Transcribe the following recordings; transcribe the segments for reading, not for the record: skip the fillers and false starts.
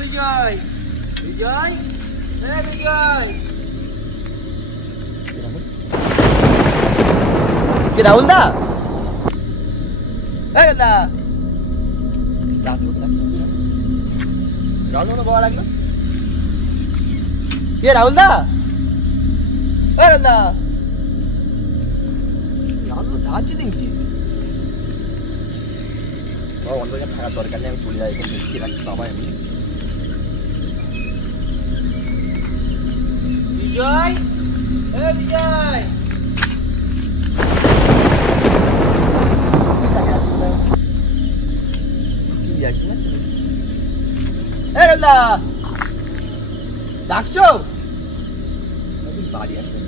বিজয় বিজয় বিজয় কে রাহুল দা? রাহুল বাবা লাগলো কে? রাহুল দা? রাহুল দা দার্জিলিং কি অন্ধকার থাকার দরকার নেই, আমি চলে যাই এখানে দেখতে রাখি বাবা। আমি বিজয় বিজয় ডাকছো? বাড়ি আসবে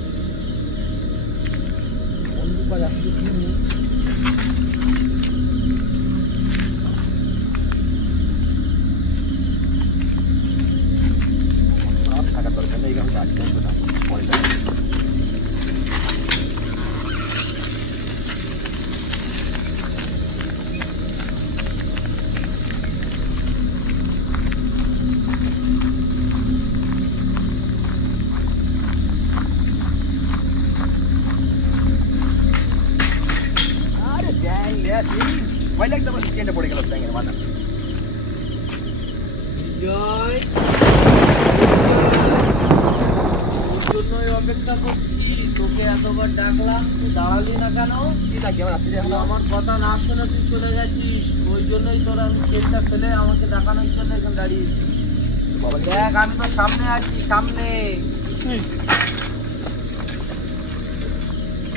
থাকার দরকার নেই, আমি বাড়ি আসবো না পরে যাবো। চেনটা পড়ে গেল ব্যাঙের মাথা। বিজয় জন্যই অপেক্ষা করছি, তোকে এতবার ডাকলাম তুই দাঁড়ালি না কেন? কি লাগে আমার রাত্রে এখন আমার কথা না শুনে তুই চলে গেছিস, ওই জন্যই তোরা আমি চেনটা ফেলে আমাকে দেখানোর জন্য এখানে দাঁড়িয়েছি। দেখ আমি তো সামনে আছি, সামনে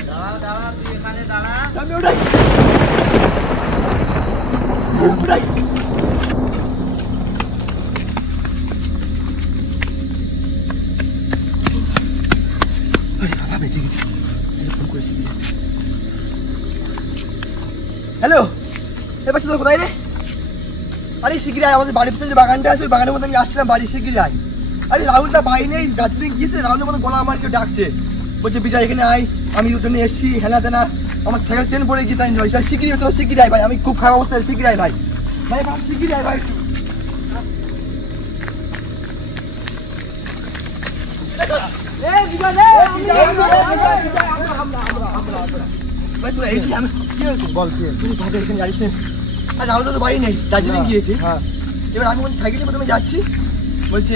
দাঁড়া দাঁড়া, তুই এখানে দাঁড়া। আমি ওটাই হ্যালো, এবার তোর কোথায় রে? আরে শিগগিরি আয়, আমাদের বাড়ির পিছনে যে বাগানটা আছে ওই বাগানের মধ্যে আমি আসছিলাম বাড়ি, শিগগিরি আয়। আরে রাহুলটা ভাই নেই, দার্জিলিং গিয়েছে, রাহুলের মতো গলা আমার কেউ ডাকছে, বলছে বিজয় এখানে আয়। আমি দুটো নিয়ে এসেছি, হেনা তেনা আমার সাইকেল চেন পড়ে গিয়েছে। শিগগিরি তোরা শিগগিরি আয় ভাই, আমি খুব খারাপ অবস্থায়, শিগগিরি আয় ভাই, ভাই শিগগিরি আয় ভাই। বাড়ি নেই, দার্জিলিং গিয়েছে। এবার আমি সাইকেলের প্রথমে যাচ্ছি, বলছে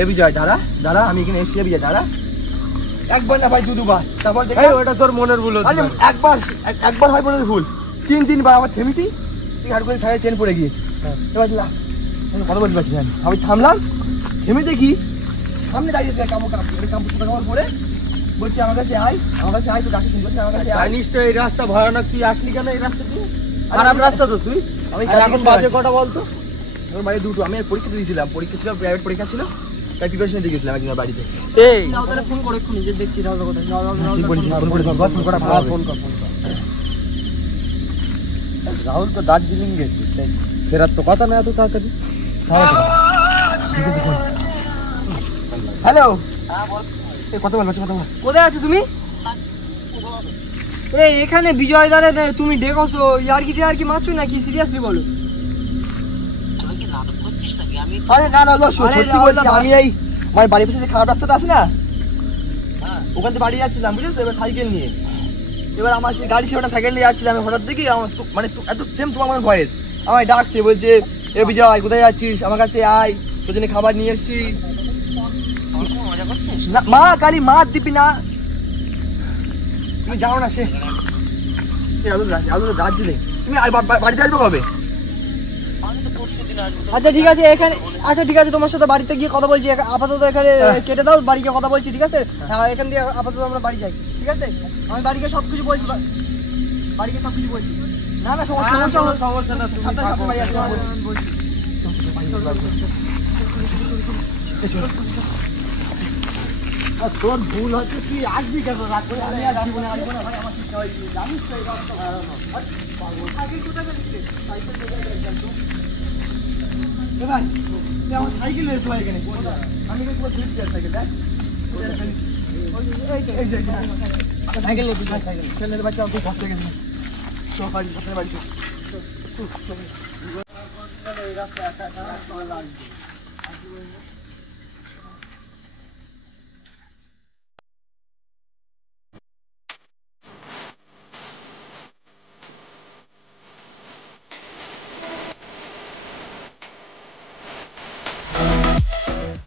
এ বিজয় দাঁড়া দাঁড়া, আমি এখানে এসেছি বিজয় দাঁড়া। একবার না ভাই দুবার, তারপর ওটা তোর মনের ভুল। একবার হয় মনের ভুল, তিনবার আবার থেমেছি, তুই হাট করে সাইকেল চেন পড়ে গিয়েছে। এবার কথা বলতে পারছি না, আমি থামলাম, থেমে দেখি সামনে দাঁড়িয়েছে কাপড় পরে, বলছি আমার কাছে আয়, আমার কাছে আয়, তো ডাকি শুনতে আমার কাছে জানিস তো এই রাস্তা ভয়ানক, তুই আসলি কেন এই রাস্তা দিয়ে? খারাপ রাস্তা তো তুই। আমি এখন বাজে কটা বলতো? এখন বাজে দুটো। আমি পরীক্ষা দিয়েছিলাম, পরীক্ষা ছিল, প্রাইভেট পরীক্ষা ছিল, তাই প্রিপারেশন দিয়ে গেছিলাম একদিনের বাড়িতে। এই ফোন করে এক্ষুনি যে দেখছি রাহুল কোথায়। রাহুল তো দার্জিলিং গেছে, ফেরার তো কথা না এত তাড়াতাড়ি। হ্যালো, কথা বল, কথা বল। কোথায় আছো তুমি? এখানে বিজয় দারে তুমি ডেকেছো, আর কি মারছো নাকি? সিরিয়াসলি বলো। আরে না না, সত্যি বলছি, আমি এই আমার বাড়ির পাশে যে খারাপ রাস্তাটা আছে না, ওখান থেকে বাড়ি যাচ্ছিলাম বুঝেছো, এবার সাইকেল নিয়ে। এবার আমার সেই গাড়ি ছিল, সাইকেল নিয়ে যাচ্ছিলাম, আমি হঠাৎ দেখি আমার মানে এত সেম তোমার আমার ভয়েস আমায় ডাকছে, বলছে এ বিজয় কোথায় যাচ্ছিস, আমার কাছে আয়, তোর জন্য খাবার নিয়ে এসছি। মা কালী মা দিবি না, তুমি জানো না সে দার্জিলিং। তুমি বাড়িতে আসবে কবে? আচ্ছা ঠিক আছে, এখানে আচ্ছা ঠিক আছে, তোমার সাথে বাড়িতে গিয়ে কথা বলছি, আপাতত এখানে কেটে দাও, বাড়ি গিয়ে কথা বলছি, ঠিক আছে? হ্যাঁ, এখান দিয়ে আপাতত আমরা বাড়ি যাই, ঠিক আছে? আমি বাড়িকে সবকিছু বলছি, বাড়িকে সবকিছু বলছি। না না সমস্যা না, তোর ভুল হচ্ছে, তুই আসবি কেন? আমি আর আসবো না ভাই, আমার শিক্ষা হয়েছিল, জানিস তো এই রাস্তা আমার সাইকেল রয়েছে ভাই এখানে, আমি কিন্তু সাইকেল সাইকেল নিয়ে বুঝা সাইকেল ছেলে বাচ্চা খুব কষ্ট হয়ে গেছে তো বাড়ি সাথে বাড়ি চল